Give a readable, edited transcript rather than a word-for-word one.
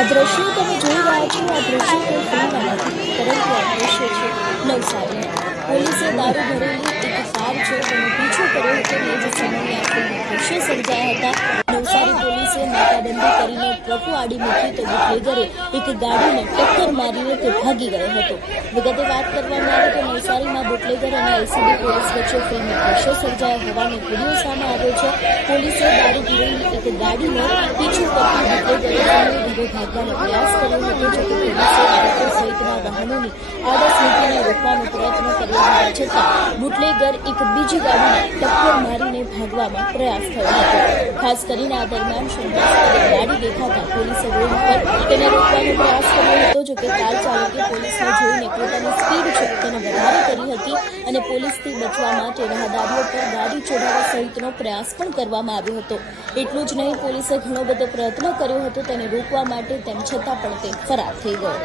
આ દ્રશ્યો તમે જોઈ રહ્યા છો, આ દ્રશ્યો કોઈ ફિલ્મના નથી, પરંતુ આ દ્રશ્યો છે નવસારીના. પોલીસે દારૂ ભરેલી એક કાર છે તેનો પીછો કર્યો હતો અને જે સમયે આ ફિલ્મના દ્રશ્યો સર્જાયા હતા. નવસારી પોલીસે નાકાબંધી કરીને ટ્રકો આડી મૂકી તો બુટલેગરે એક ગાડીને ટક્કર મારીને તે ભાગી ગયો હતો. વિગતે વાત કરવામાં આવે તો નવસારીમાં બુટલેગર અને એલસીબી પોલીસ વચ્ચે ફિલ્મના દ્રશ્યો સર્જાયા હોવાનો વિડીયો સામે આવ્યો છે. પોલીસે દારૂ પીરેલી એક ગાડીનો પીછો કરતા બુટલેગરે ઘરે ભાગવાનો પ્રયાસ કર્યો હતો. જોકે પોલીસે ટ્રકો સહિતના વાહનોની આડસ મૂકીને રોકવાનો પ્રયત્ન કર્યો હોવા છતાં બુટલેગર એક બીજી ગાડીને ટક્કર મારીને ભાગવામાં પ્રયાસ થયો હતો. ખાસ કરીને આ દરમિયાન શંકાસ્પદ ગાડી દેખાતા પોલીસે રોડ પર તેને રોકવાનો પ્રયાસ કર્યો હતો. જોકે કાર ચાલકે પોલીસને જોઈને પોતાની સ્પીડ છે તેને વધારે કરી હતી અને પોલીસથી બચવા માટે રાહદારીઓ પર ગાડી ચઢાવવા સહિતનો પ્રયાસ પણ કરવામાં આવ્યો હતો. એટલું જ નહીં, પોલીસે ઘણો બધો પ્રયત્ન કર્યો હતો તેને રોકવા માટે, તેમ છતાં પણ તે ફરાર થઈ ગયો.